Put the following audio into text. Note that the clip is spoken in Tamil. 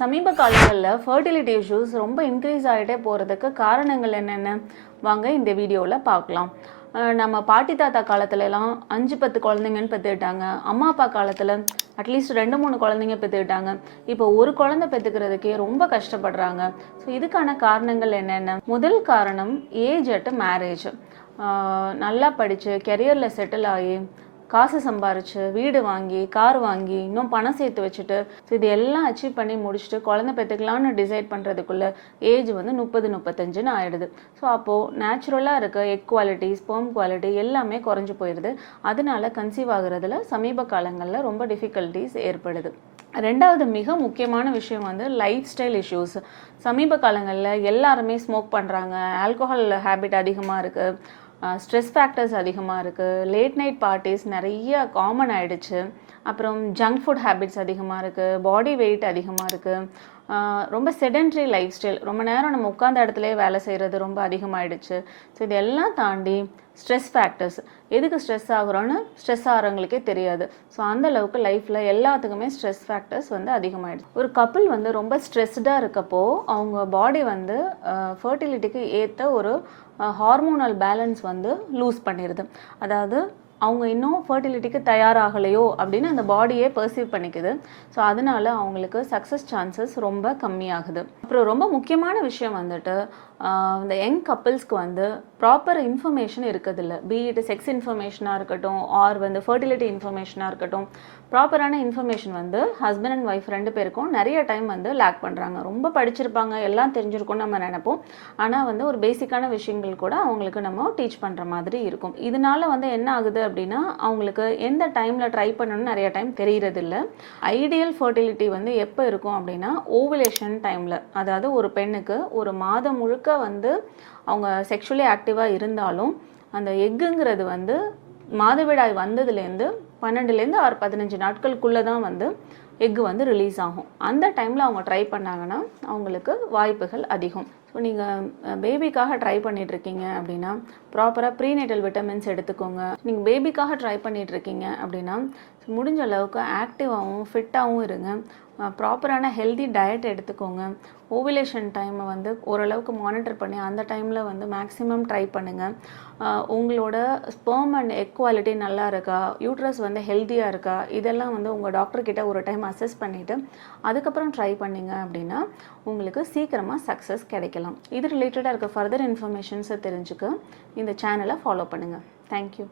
சமீப காலங்களில் ஃபர்டிலிட்டி இஷ்யூஸ் ரொம்ப இன்க்ரீஸ் ஆகிட்டே போகிறதுக்கு காரணங்கள் என்னென்ன வாங்க இந்த வீடியோவில் பார்க்கலாம். நம்ம பாட்டி தாத்தா காலத்துலலாம் 5-10 குழந்தைங்கன்னு பெற்றுக்கிட்டாங்க. அம்மா அப்பா காலத்தில் அட்லீஸ்ட் 2-3 குழந்தைங்க பெற்றுக்கிட்டாங்க. இப்போ ஒரு குழந்தை பெற்றுக்கிறதுக்கே ரொம்ப கஷ்டப்படுறாங்க. ஸோ இதுக்கான காரணங்கள் என்னென்ன? முதல் காரணம் ஏஜ் அட் மேரேஜ். நல்லா படித்து கெரியரில் செட்டில் ஆகி காசு சம்பாரிச்சு வீடு வாங்கி கார் வாங்கி இன்னும் பணம் சேர்த்து வச்சுட்டு ஸோ இது எல்லாம் அச்சீவ் பண்ணி முடிச்சுட்டு குழந்தை பெற்றுக்கலான்னு டிசைட் பண்ணுறதுக்குள்ள ஏஜ் வந்து 30-35ன்னு ஆகிடுது. ஸோ அப்போது நேச்சுரலாக இருக்க எக் குவாலிட்டி ஸ்பெர்ம் குவாலிட்டி எல்லாமே குறைஞ்சி போயிடுது. அதனால கன்சீவ் ஆகுறதுல சமீப காலங்களில் ரொம்ப டிஃபிகல்ட்டிஸ் ஏற்படுது. ரெண்டாவது மிக முக்கியமான விஷயம் வந்து லைஃப் ஸ்டைல் இஷ்யூஸ். சமீப காலங்களில் எல்லாருமே ஸ்மோக் பண்ணுறாங்க, ஆல்கோஹால் ஹேபிட் அதிகமாக இருக்குது, ஸ்ட்ரெஸ் ஃபேக்டர்ஸ் அதிகமாக இருக்குது, லேட் நைட் பார்ட்டிஸ் நிறைய காமன் ஆகிடுச்சு, அப்புறம் ஜங்க் ஃபுட் ஹேபிட்ஸ் அதிகமாக இருக்குது, பாடி வெயிட் அதிகமாக இருக்குது, ரொம்ப செடென்ட்ரி லைஃப் ஸ்டைல், ரொம்ப நேரம் நம்ம உட்காந்த இடத்துலேயே வேலை செய்கிறது ரொம்ப அதிகமாகிடுச்சு. ஸோ இதெல்லாம் தாண்டி ஸ்ட்ரெஸ் ஃபேக்டர்ஸ், எதுக்கு ஸ்ட்ரெஸ் ஆகுறோன்னு ஸ்ட்ரெஸ் ஆகிறவங்களுக்கே தெரியாது. ஸோ அந்தளவுக்கு லைஃப்பில் எல்லாத்துக்குமே ஸ்ட்ரெஸ் ஃபேக்டர்ஸ் வந்து அதிகமாகிடுச்சு. ஒரு கப்பிள் வந்து ரொம்ப ஸ்ட்ரெஸ்டாக இருக்கப்போ அவங்க பாடி வந்து ஃபர்டிலிட்டிக்கு ஏற்ற ஒரு ஹார்மோனல் பேலன்ஸ் வந்து லூஸ் பண்ணிடுது. அதாவது அவங்க இன்னும் ஃபர்டிலிட்டிக்கு தயாராகலையோ அப்படின்னு அந்த பாடியே பெர்சீவ் பண்ணிக்குது. ஸோ அதனால அவங்களுக்கு சக்ஸஸ் சான்சஸ் ரொம்ப கம்மியாகுது. அப்புறம் ரொம்ப முக்கியமான விஷயம் வந்துட்டு இந்த யங் கப்பிள்ஸ்க்கு வந்து ப்ராப்பர் இன்ஃபர்மேஷன் இருக்கிறதில்ல. பீட் செக்ஸ் இன்ஃபர்மேஷனாக இருக்கட்டும் ஆர் வந்து ஃபர்டிலிட்டி இன்ஃபர்மேஷனாக இருக்கட்டும், ப்ராப்பரான இன்ஃபர்மேஷன் வந்து ஹஸ்பண்ட் அண்ட் ஒய்ஃப் 2 பேருக்கும் நிறைய டைம் வந்து லேக் பண்ணுறாங்க. ரொம்ப படிச்சிருப்பாங்க, எல்லாம் தெரிஞ்சிருக்கும்னு நம்ம நினைப்போம். ஆனால் வந்து ஒரு பேசிக்கான விஷயங்கள் கூட அவங்களுக்கு நம்ம டீச் பண்ணுற மாதிரி இருக்கும். இதனால வந்து என்ன ஆகுது அப்படின்னா அவங்களுக்கு எந்த டைமில் ட்ரை பண்ணணும்னு நிறைய டைம் தெரியறதில்ல. ஐடியல் ஃபர்டிலிட்டி வந்து எப்போ இருக்கும் அப்படின்னா ஓவுலேஷன் டைமில். அதாவது ஒரு பெண்ணுக்கு ஒரு மாதம் முழுக்க வந்து அவங்க செக்ஷுவலி ஆக்டிவாக இருந்தாலும் அந்த எக்குங்கிறது வந்து மாதவிடாய் வந்ததுலேருந்து 12-15 நாட்களுக்குள்ளே தான் வந்து எக்கு வந்து ரிலீஸ் ஆகும். அந்த டைமில் அவங்க ட்ரை பண்ணாங்கன்னா அவங்களுக்கு வாய்ப்புகள் அதிகம். ஸோ நீங்கள் பேபிக்காக ட்ரை பண்ணிகிட்ருக்கீங்க அப்படின்னா ப்ராப்பராக ப்ரீநேட்டல் விட்டமின்ஸ் எடுத்துக்கோங்க. நீங்கள் பேபிக்காக ட்ரை பண்ணிகிட்ருக்கீங்க அப்படின்னா முடிஞ்ச அளவுக்கு ஆக்டிவாகவும் ஃபிட்டாகவும் இருங்க. ப்ராப்பரான ஹெல்தி டயட் எடுத்துக்கோங்க. ஓவுலேஷன் டைமை வந்து ஓரளவுக்கு மானிட்டர் பண்ணி அந்த டைமில் வந்து மேக்ஸிமம் ட்ரை பண்ணுங்கள். உங்களோட ஸ்பெர்ம் அண்ட் எக் குவாலிட்டி நல்லா இருக்கா, யூட்ரஸ் வந்து ஹெல்த்தியாக இருக்கா, இதெல்லாம் வந்து உங்கள் டாக்டர்கிட்ட ஒரு டைம் அசஸ் பண்ணிவிட்டு அதுக்கப்புறம் ட்ரை பண்ணிங்க அப்படின்னா உங்களுக்கு சீக்கிரமாக சக்ஸஸ் கிடைக்கலாம். இது ரிலேட்டடாக இருக்க ஃபர்தர் இன்ஃபர்மேஷன்ஸை தெரிஞ்சுக்க இந்த சேனலை ஃபாலோ பண்ணுங்கள். தேங்க்யூ.